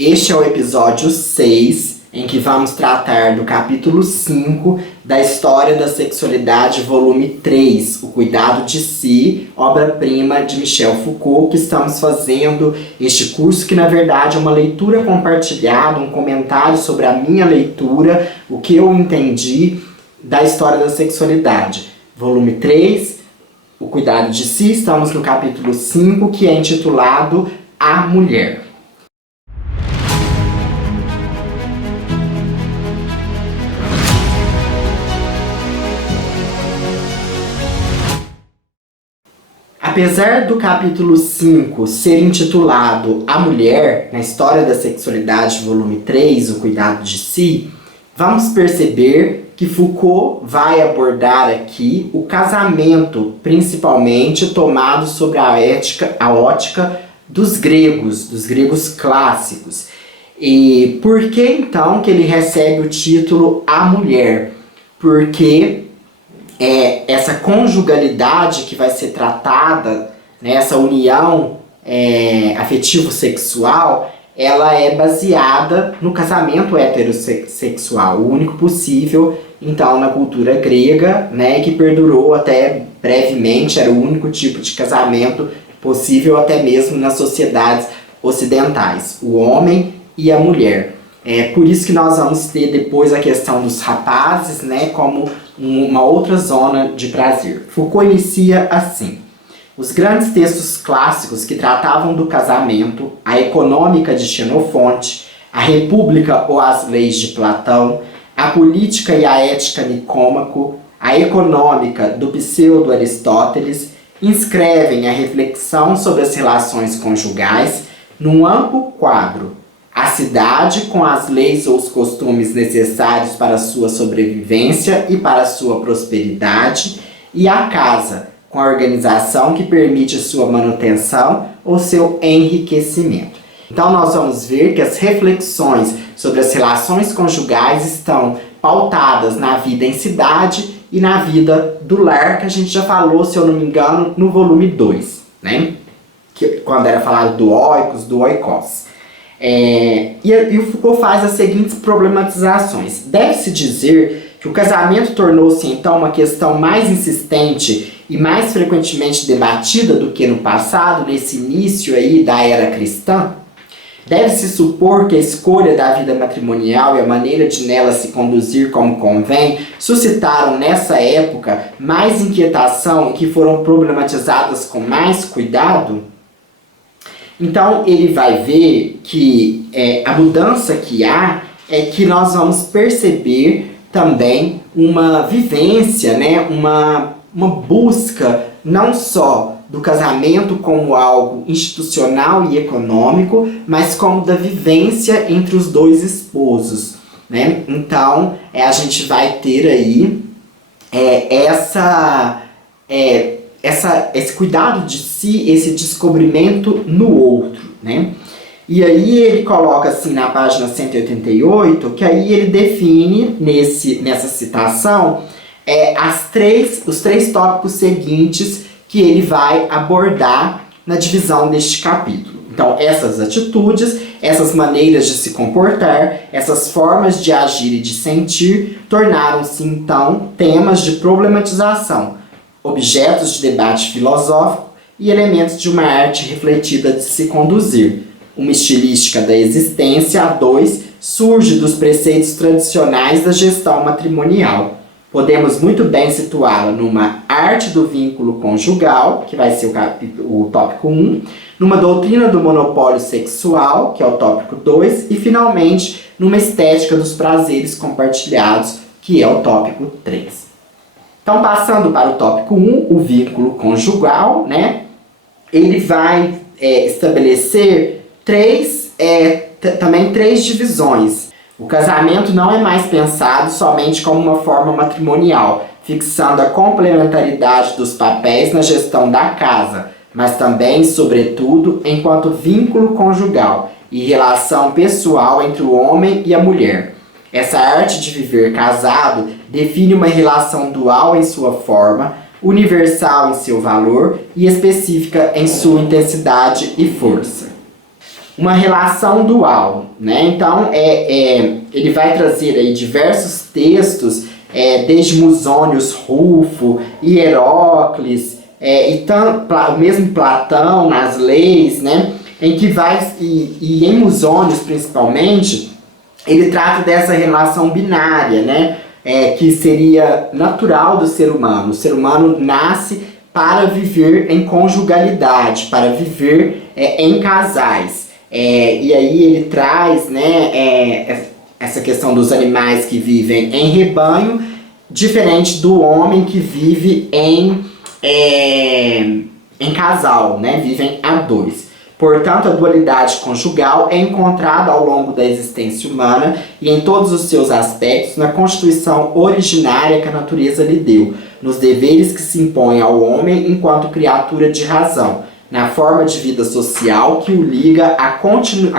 Este é o episódio 6, em que vamos tratar do capítulo 5 da História da Sexualidade, volume 3, O Cuidado de Si, obra-prima de Michel Foucault, que estamos fazendo este curso, que na verdade é uma leitura compartilhada, um comentário sobre a minha leitura, o que eu entendi da História da Sexualidade. Volume 3, O Cuidado de Si, estamos no capítulo 5, que é intitulado A Mulher. Apesar do capítulo 5 ser intitulado A Mulher, na História da Sexualidade, volume 3, O Cuidado de Si, vamos perceber que Foucault vai abordar aqui o casamento, principalmente tomado sobre a ótica dos gregos clássicos. E por que então que ele recebe o título A Mulher? Porque essa conjugalidade que vai ser tratada, né, essa união afetivo-sexual, ela é baseada no casamento heterossexual, o único possível, então, na cultura grega, né, que perdurou até brevemente, era o único tipo de casamento possível até mesmo nas sociedades ocidentais, o homem e a mulher. Por isso que nós vamos ter depois a questão dos rapazes, né, como uma outra zona de prazer. Foucault inicia assim: os grandes textos clássicos que tratavam do casamento, a Econômica de Xenofonte, a República ou as Leis de Platão, a Política e a Ética Nicômaco, a Econômica do Pseudo-Aristóteles, inscrevem a reflexão sobre as relações conjugais num amplo quadro: a cidade com as leis ou os costumes necessários para a sua sobrevivência e para a sua prosperidade, e a casa com a organização que permite sua manutenção ou seu enriquecimento. Então nós vamos ver que as reflexões sobre as relações conjugais estão pautadas na vida em cidade e na vida do lar, que a gente já falou, se eu não me engano, no volume 2, né? Quando era falado do oikos, do oikos. E o Foucault faz as seguintes problematizações. Deve-se dizer que o casamento tornou-se então uma questão mais insistente e mais frequentemente debatida do que no passado, nesse início aí da era cristã. Deve-se supor que a escolha da vida matrimonial e a maneira de nela se conduzir como convém suscitaram nessa época mais inquietação e que foram problematizadas com mais cuidado. Então ele vai ver que a mudança que há é que nós vamos perceber também uma vivência, né, uma busca não só do casamento como algo institucional e econômico, mas como da vivência entre os dois esposos, né? Então a gente vai ter aí esse cuidado de si, esse descobrimento no outro, né? E aí ele coloca assim na página 188, que aí ele define nessa citação os três tópicos seguintes que ele vai abordar na divisão deste capítulo. Então, essas atitudes, essas maneiras de se comportar, essas formas de agir e de sentir, tornaram-se então temas de problematização, objetos de debate filosófico e elementos de uma arte refletida de se conduzir. Uma estilística da existência, a dois, surge dos preceitos tradicionais da gestão matrimonial. Podemos muito bem situá-la numa arte do vínculo conjugal, que vai ser o tópico 1, numa doutrina do monopólio sexual, que é o tópico 2, e finalmente numa estética dos prazeres compartilhados, que é o tópico 3. Então, passando para o tópico 1, o vínculo conjugal, né? Ele vai estabelecer também três divisões. O casamento não é mais pensado somente como uma forma matrimonial, fixando a complementaridade dos papéis na gestão da casa, mas também, sobretudo, enquanto vínculo conjugal e relação pessoal entre o homem e a mulher. Essa arte de viver casado define uma relação dual em sua forma, universal em seu valor e específica em sua intensidade e força. uma relação dual, né? Então, ele vai trazer aí diversos textos, desde Musônios Rufo, Hierócles, o mesmo Platão nas leis, né? Em que e em Musônios principalmente, ele trata dessa relação binária, né? Que seria natural do ser humano. O ser humano nasce para viver em conjugalidade, para viver em casais. E aí ele traz, né, essa questão dos animais que vivem em rebanho, diferente do homem que vive em casal, né, vivem a dois. Portanto, a dualidade conjugal é encontrada ao longo da existência humana e em todos os seus aspectos na constituição originária que a natureza lhe deu, nos deveres que se impõem ao homem enquanto criatura de razão, na forma de vida social que o liga à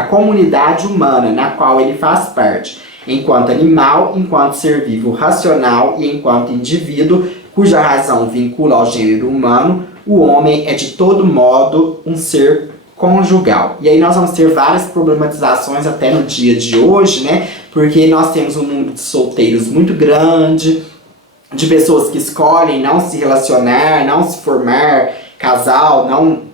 comunidade humana na qual ele faz parte, enquanto animal, enquanto ser vivo racional e enquanto indivíduo, cuja razão vincula ao gênero humano, o homem é de todo modo um ser conjugal. E aí nós vamos ter várias problematizações até no dia de hoje, né? Porque nós temos um número de solteiros muito grande, de pessoas que escolhem não se relacionar, não se formar casal, não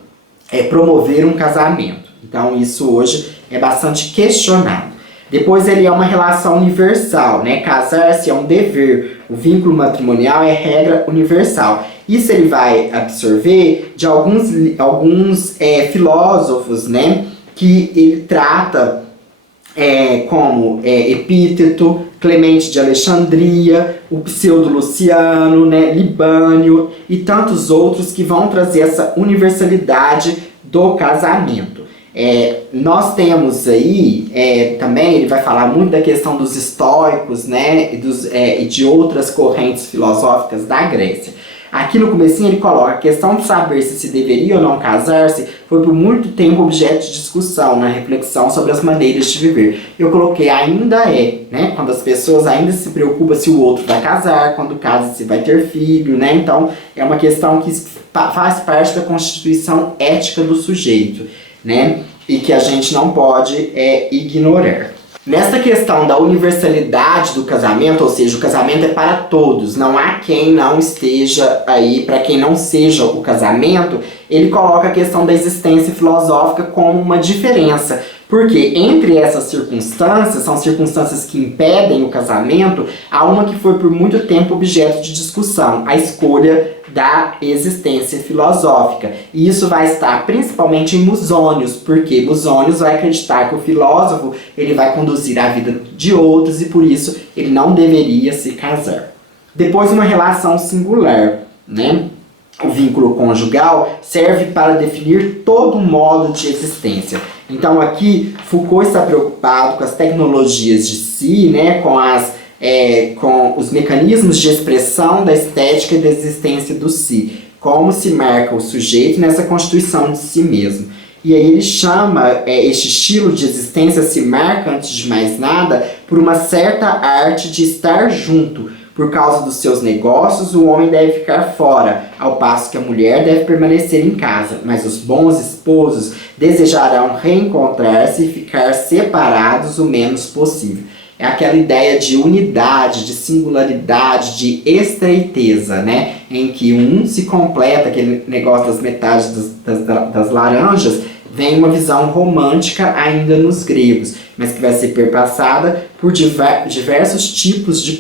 promover um casamento. Então isso hoje é bastante questionado. Depois ele é uma relação universal, né? Casar-se é um dever, o vínculo matrimonial é regra universal. Isso ele vai absorver de alguns filósofos, né? Que ele trata como Epíteto, Clemente de Alexandria, o Pseudo-Luciano, né, Libânio e tantos outros que vão trazer essa universalidade do casamento. Nós temos aí, também ele vai falar muito da questão dos estoicos, né, e de outras correntes filosóficas da Grécia. Aqui no comecinho ele coloca a questão de saber se deveria ou não casar-se foi por muito tempo objeto de discussão na reflexão sobre as maneiras de viver. Eu coloquei ainda né? Quando as pessoas ainda se preocupam se o outro vai casar, quando casa se vai ter filho, né? Então é uma questão que faz parte da constituição ética do sujeito, né? E que a gente não pode ignorar. Nessa questão da universalidade do casamento, ou seja, o casamento é para todos, não há quem não esteja aí, para quem não seja o casamento, ele coloca a questão da existência filosófica como uma diferença. Porque entre essas circunstâncias, são circunstâncias que impedem o casamento, há uma que foi por muito tempo objeto de discussão, a escolha da existência filosófica. E isso vai estar principalmente em Musônios, porque Musônios vai acreditar que o filósofo ele vai conduzir a vida de outros e por isso ele não deveria se casar. Depois, uma relação singular, né? O vínculo conjugal serve para definir todo modo de existência. Então aqui Foucault está preocupado com as tecnologias de si, né, com os mecanismos de expressão da estética e da existência do si, como se marca o sujeito nessa constituição de si mesmo. E aí ele chama este estilo de existência se marca, antes de mais nada, por uma certa arte de estar junto. Por causa dos seus negócios, o homem deve ficar fora, ao passo que a mulher deve permanecer em casa. Mas os bons esposos desejarão reencontrar-se e ficar separados o menos possível. É aquela ideia de unidade, de singularidade, de estreiteza, né? Em que um se completa, aquele negócio das metades das laranjas, vem uma visão romântica ainda nos gregos, mas que vai ser perpassada por diversos tipos de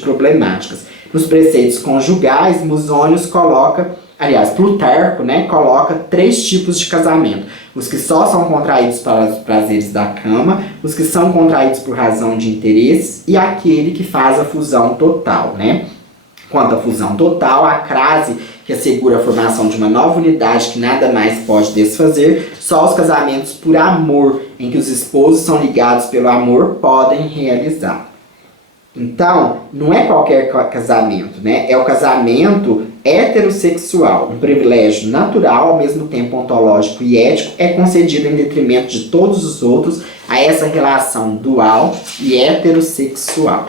problemáticas. Nos preceitos conjugais, Musônios coloca, aliás, Plutarco, né, coloca 3 tipos de casamento. Os que só são contraídos para os prazeres da cama, os que são contraídos por razão de interesses e aquele que faz a fusão total, né? Quanto à fusão total, a crase que assegura a formação de uma nova unidade que nada mais pode desfazer, só os casamentos por amor, em que os esposos são ligados pelo amor, podem realizar. Então, não é qualquer casamento, né? É o casamento heterossexual, um privilégio natural, ao mesmo tempo ontológico e ético, é concedido em detrimento de todos os outros a essa relação dual e heterossexual.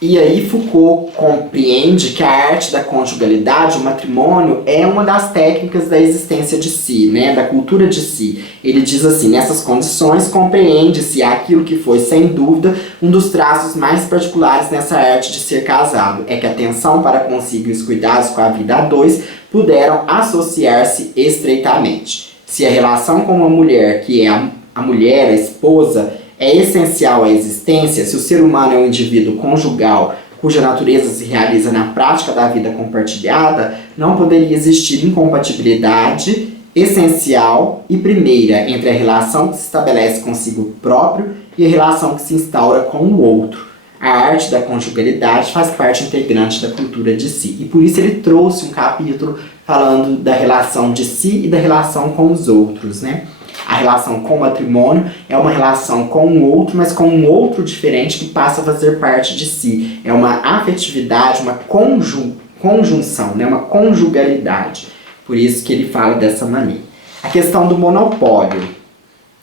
E aí Foucault compreende que a arte da conjugalidade, o matrimônio, é uma das técnicas da existência de si, né, da cultura de si. Ele diz assim: nessas condições compreende-se aquilo que foi, sem dúvida, um dos traços mais particulares nessa arte de ser casado, é que a atenção para consigo e os cuidados com a vida a dois puderam associar-se estreitamente. Se a relação com uma mulher, que é a mulher, a esposa, é essencial à existência, se o ser humano é um indivíduo conjugal cuja natureza se realiza na prática da vida compartilhada, não poderia existir incompatibilidade essencial e primeira entre a relação que se estabelece consigo próprio e a relação que se instaura com o outro. A arte da conjugalidade faz parte integrante da cultura de si, e por isso ele trouxe um capítulo falando da relação de si e da relação com os outros, né? A relação com o matrimônio é uma relação com o outro, mas com um outro diferente que passa a fazer parte de si. É uma afetividade, uma conjunção, né? Uma conjugalidade. Por isso que ele fala dessa maneira. A questão do monopólio.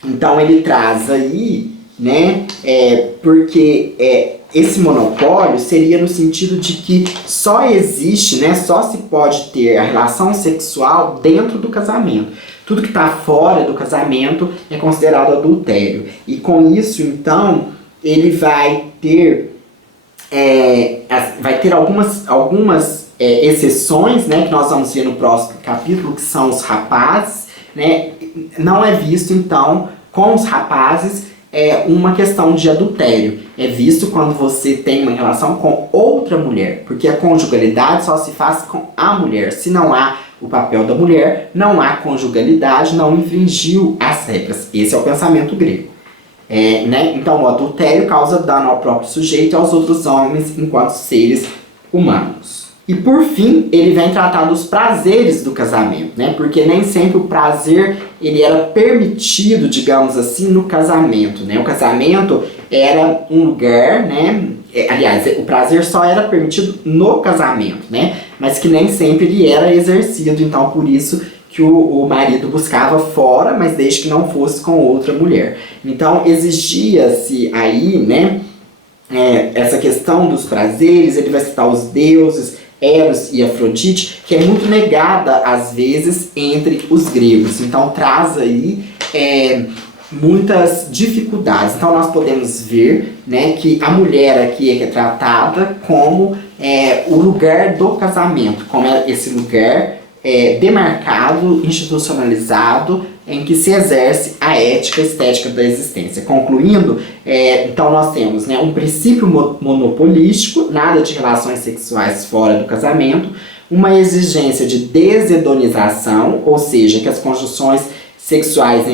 Então ele traz aí, né? Porque esse monopólio seria no sentido de que só existe, né? Só se pode ter a relação sexual dentro do casamento. Tudo que está fora do casamento é considerado adultério. E com isso, então, ele vai ter algumas exceções, né, que nós vamos ver no próximo capítulo, que são os rapazes, né? Não é visto, então, com os rapazes, uma questão de adultério. É visto quando você tem uma relação com outra mulher, porque a conjugalidade só se faz com a mulher. Se não há o papel da mulher, não há conjugalidade, não infringiu as regras. Esse é o pensamento grego. Né? Então o adultério causa dano ao próprio sujeito e aos outros homens enquanto seres humanos. E por fim, ele vem tratar dos prazeres do casamento, né? Porque nem sempre o prazer ele era permitido, digamos assim, no casamento, né? O casamento era um lugar, né? Aliás, o prazer só era permitido no casamento, né? Mas que nem sempre ele era exercido, então por isso que o marido buscava fora, mas desde que não fosse com outra mulher. Então exigia-se aí, né? Essa questão dos prazeres. Ele vai citar os deuses Eros e Afrodite, que é muito negada às vezes entre os gregos. Então traz aí muitas dificuldades. Então nós podemos ver, né, que a mulher aqui é retratada como o lugar do casamento, como esse lugar demarcado, institucionalizado, em que se exerce a ética estética da existência. Concluindo, então nós temos, né, um princípio monopolístico, nada de relações sexuais fora do casamento, uma exigência de deshedonização, ou seja, que as conjunções sexuais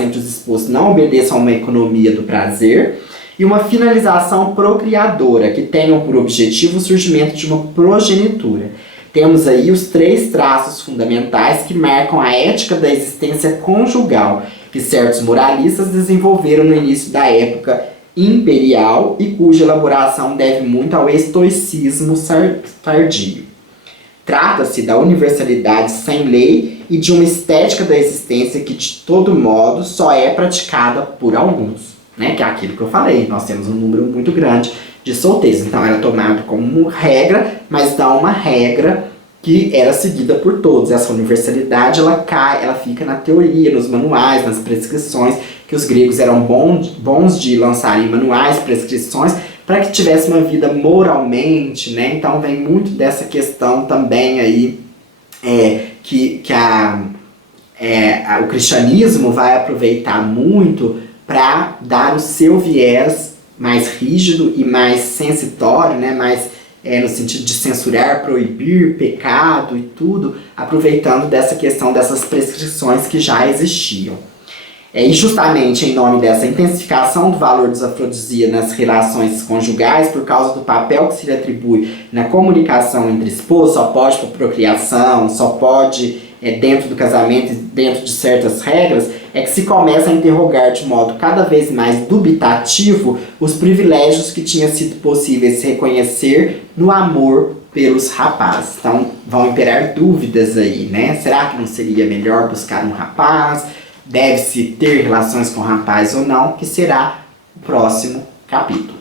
entre os esposos não obedeçam a uma economia do prazer, e uma finalização procriadora, que tenham por objetivo o surgimento de uma progenitura. Temos aí os 3 traços fundamentais que marcam a ética da existência conjugal, que certos moralistas desenvolveram no início da época imperial e cuja elaboração deve muito ao estoicismo tardio. Trata-se da universalidade sem lei e de uma estética da existência que, de todo modo, só é praticada por alguns, né? Que é aquilo que eu falei, nós temos um número muito grande de solteiros, então era tomado como regra, mas dá uma regra que era seguida por todos. Essa universalidade ela fica na teoria, nos manuais, nas prescrições, que os gregos eram bons de lançarem manuais, prescrições, para que tivesse uma vida moralmente, né? Então vem muito dessa questão também aí, o cristianismo vai aproveitar muito para dar o seu viés mais rígido e mais sensitório, né? Mais no sentido de censurar, proibir, pecado e tudo, aproveitando dessa questão dessas prescrições que já existiam. E justamente em nome dessa intensificação do valor dos afrodisíacos nas relações conjugais, por causa do papel que se lhe atribui na comunicação entre esposos, só pode para procriação, só pode dentro do casamento e dentro de certas regras, é que se começa a interrogar de modo cada vez mais dubitativo os privilégios que tinha sido possíveis reconhecer no amor pelos rapazes. Então vão imperar dúvidas aí, né? Será que não seria melhor buscar um rapaz? Deve-se ter relações com rapaz ou não? Que será o próximo capítulo.